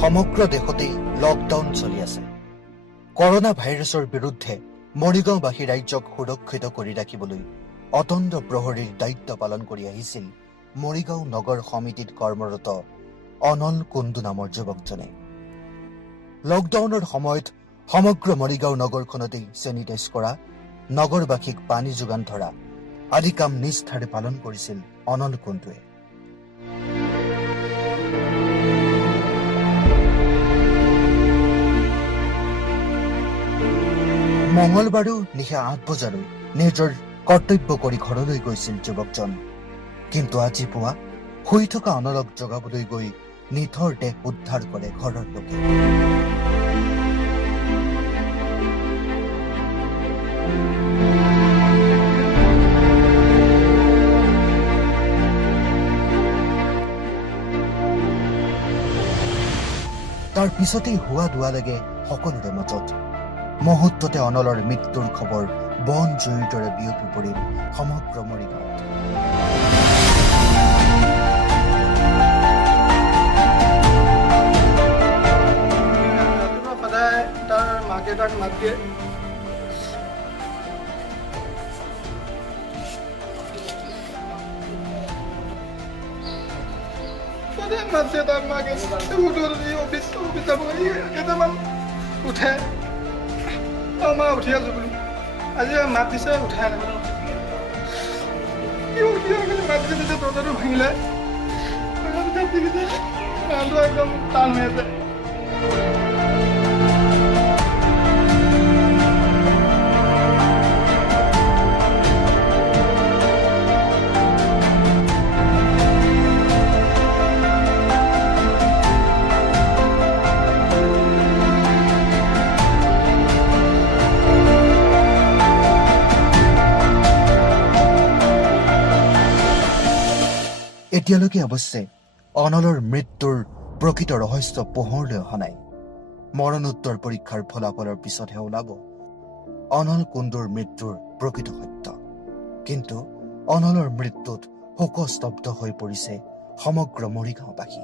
সমগ্ৰ দেশতেই লকডাউন চলি আছে। কৰোনা ভাইৰাছৰ বিৰুদ্ধে মৰিগাঁওবাসী ৰাজ্যক সুৰক্ষিত কৰি ৰাখিবলৈ অতন্দ্ৰ প্ৰহৰীৰ দায়িত্ব পালন কৰি আহিছিল মৰিগাঁও নগৰ সমিতিত কৰ্মৰত অনল কুণ্ডু নামৰ যুৱকজনে। লকডাউনৰ সময়ত সমগ্ৰ মৰিগাঁও নগৰখনতেই চেনিটাইজ কৰা, নগৰবাসীক পানী যোগান ধৰা আদি কাম নিষ্ঠাৰে পালন কৰিছিল অনল কুণ্ডুৱে। মঙলবাৰো নিশা ৮ বজালৈ নিজৰ কৰ্তব্য কৰি ঘৰলৈ গৈছিল যুৱকজন। কিন্তু আজি পুৱা শুই থকা অনলক জগাবলৈ গৈ নিথৰ দেহ উদ্ধাৰ কৰে ঘৰৰ লোকে। তাৰ পিছতেই হোৱা দোৱা লাগে সকলোৰে মাজত। মুহূৰ্ততে অনলৰ মৃত্যুৰ খবৰ বন জুইৰ দৰে বিয়পি পৰিল সমগ্ৰ মৰিগাঁৱত। সদায় তাৰ মাকে তাক মাত দিয়ে। সদায় মাতছে তাৰ মাকে। অফিচ যাব কেইটামান উঠে, মা উঠি আছো বোলো। আজি মাত দিছে উঠাই নাই। মাত দিছে দৰ্জাটো ভাঙিলে, একদম টান হৈ আছে। এতিয়ালৈকে অৱশ্যে অনলৰ মৃত্যুৰ প্ৰকৃত ৰহস্য পোহৰলৈ অহা নাই। মৰণোত্তৰ পৰীক্ষাৰ ফলাফলৰ পিছতহে ওলাব অনল কুণ্ডুৰ মৃত্যুৰ প্ৰকৃত সত্য। কিন্তু অনলৰ মৃত্যুত শোকস্তব্ধ হৈ পৰিছে সমগ্ৰ মৰিগাঁওবাসী।